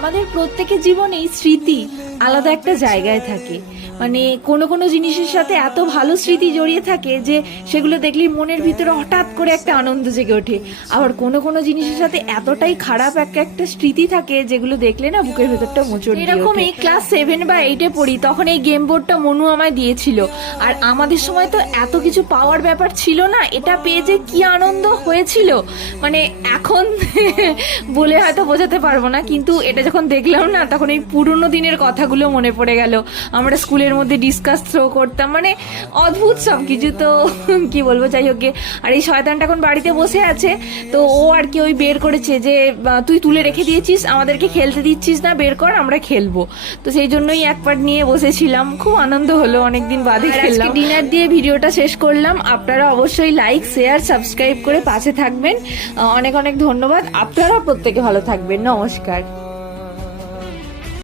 আমাদের প্রত্যেকের জীবনেই স্মৃতি আলাদা একটা জায়গায় থাকে। মানে কোনো কোনো জিনিসের সাথে এত ভালো স্মৃতি জড়িয়ে থাকে যে সেগুলো দেখলেই মনের ভিতরে হঠাৎ করে একটা আনন্দ জেগে ওঠে। আবার কোনো কোনো জিনিসের সাথে এতটাই খারাপ একটা স্মৃতি থাকে যেগুলো দেখলে না বুকের ভেতরটা মোচড় দিয়ে ওঠে। এরকমই ক্লাস 7 বা 8-এ পড়ি, তখন এই গেম বোর্ডটা মনু আমায় দিয়েছিল। আর আমাদের সময় তো এত কিছু পাওয়ার ব্যাপার ছিল না, এটা পেয়ে যে কি আনন্দ হয়েছিল মানে এখন বলে হয়তো বোঝাতে পারবো না। কিন্তু এটা যখন দেখলাম না তখন এই পুরনো দিনের কথাগুলো মনে পড়ে গেল। আমরা স্কুলের মধ্যে ডিসকাস থ্রো করতাম, মানে অদ্ভুত সব কিছু। তো কি বলবো, যাই হোক গে। আর এই শয়তানটা এখন বাড়িতে বসে আছে, তো ও আর কি ওই বের করেছে যে তুই তুলে রেখে দিয়েছিস, আমাদেরকে খেলতে দিচ্ছিস না, বের কর আমরা খেলবো। তো সেই জন্যই এক পার্ট নিয়ে বসেছিলাম, খুব আনন্দ হলো, অনেকদিন বাদে খেললাম। ডিনার দিয়ে ভিডিওটা শেষ করলাম। আপনারা অবশ্যই লাইক শেয়ার সাবস্ক্রাইব করে পাশে থাকবেন। অনেক অনেক ধন্যবাদ। আপনারা প্রত্যেকে ভালো থাকবেন। নমস্কার।